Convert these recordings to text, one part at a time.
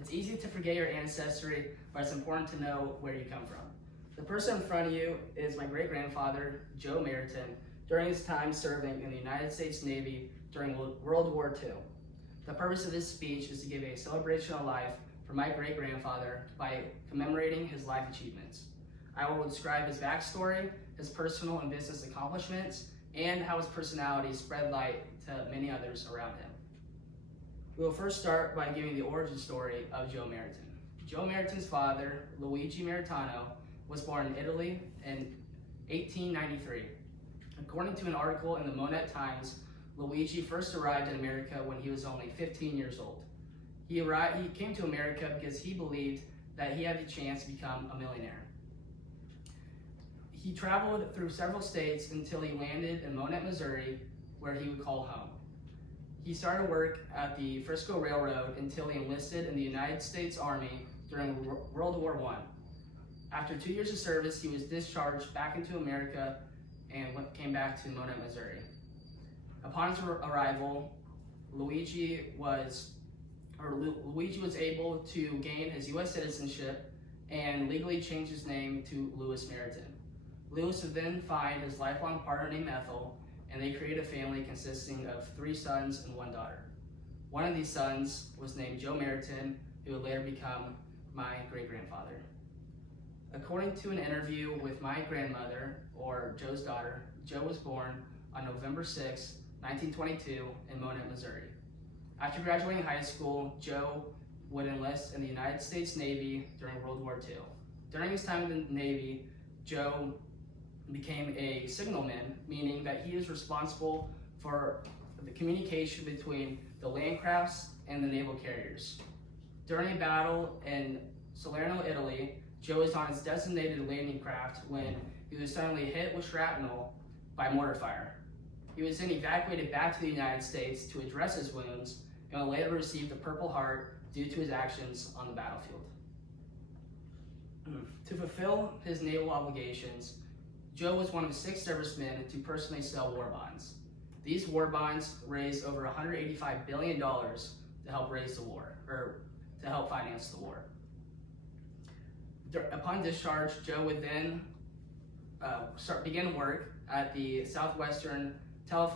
It's easy to forget your ancestry, but it's important to know where you come from. The person in front of you is my great-grandfather, Joe Meriton, during his time serving in the United States Navy during World War II. The purpose of this speech is to give a celebration of life for my great-grandfather by commemorating his life achievements. I will describe his backstory, his personal and business accomplishments, and how his personality spread light to many others around him. We will first start by giving the origin story of Joe Meriton. Joe Meriton's father, Luigi Meritano, was born in Italy in 1893. According to an article in the Monette Times, Luigi first arrived in America when he was only 15 years old. He came to America because he believed that he had the chance to become a millionaire. He traveled through several states until he landed in Monette, Missouri, where he would call home. He started work at the Frisco Railroad until he enlisted in the United States Army during World War I. After 2 years of service, he was discharged back into America and came back to Monette, Missouri. Upon his arrival, Luigi was able to gain his U.S. citizenship and legally change his name to Louis Meriton. Louis would then find his lifelong partner named Ethel, and they created a family consisting of 3 sons and 1 daughter. One of these sons was named Joe Meriton, who would later become my great-grandfather. According to an interview with my grandmother, or Joe's daughter, Joe was born on November 6, 1922 in Monette, Missouri. After graduating high school, Joe would enlist in the United States Navy during World War II. During his time in the Navy, Joe became a signalman, meaning that he was responsible for the communication between the land crafts and the naval carriers. During a battle in Salerno, Italy, Joe was on his designated landing craft when he was suddenly hit with shrapnel by mortar fire. He was then evacuated back to the United States to address his wounds and would later receive the Purple Heart due to his actions on the battlefield. To fulfill his naval obligations, Joe was one of 6 servicemen to personally sell war bonds. These war bonds raised over $185 billion to help raise the war, or to help finance the war. Upon discharge, Joe would then begin work at the Southwestern Bell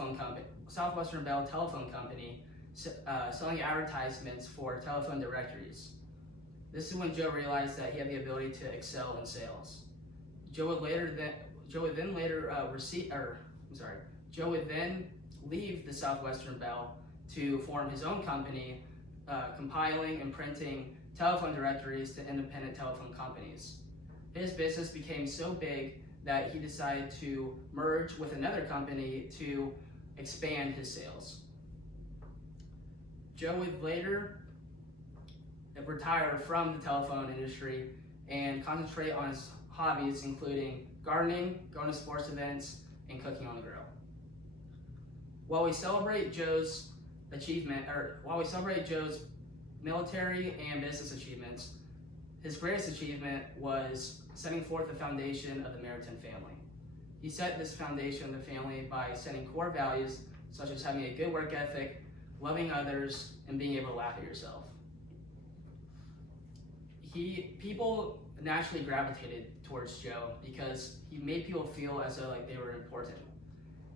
Telephone Company, selling advertisements for telephone directories. This is when Joe realized that he had the ability to excel in sales. Joe would then leave the Southwestern Bell to form his own company, compiling and printing telephone directories to independent telephone companies. His business became so big that he decided to merge with another company to expand his sales. Joe would later retire from the telephone industry and concentrate on his hobbies, including gardening, going to sports events, and cooking on the grill. While we celebrate Joe's military and business achievements, his greatest achievement was setting forth the foundation of the Meriton family. He set this foundation of the family by setting core values such as having a good work ethic, loving others, and being able to laugh at yourself. People naturally gravitated towards Joe because he made people feel as though like they were important.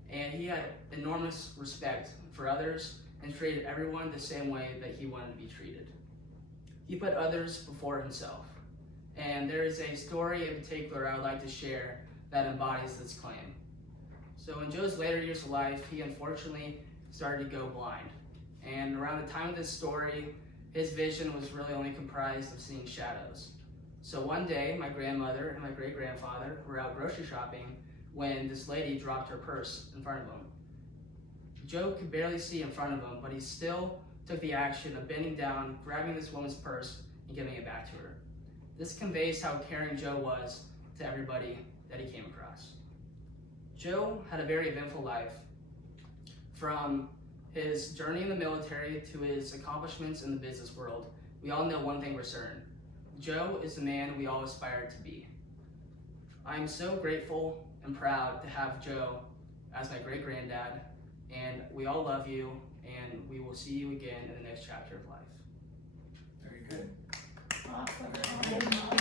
And he had enormous respect for others and treated everyone the same way that he wanted to be treated. He put others before himself. And there is a story in particular I would like to share that embodies this claim. So in Joe's later years of life, he unfortunately started to go blind. And around the time of this story, his vision was really only comprised of seeing shadows. So one day, my grandmother and my great-grandfather were out grocery shopping when this lady dropped her purse in front of him. Joe could barely see in front of him, but he still took the action of bending down, grabbing this woman's purse, and giving it back to her. This conveys how caring Joe was to everybody that he came across. Joe had a very eventful life, from his journey in the military to his accomplishments in the business world. We all know one thing for certain: Joe is the man we all aspire to be. I am so grateful and proud to have Joe as my great-granddad, and we all love you, and we will see you again in the next chapter of life. Very good. Yes.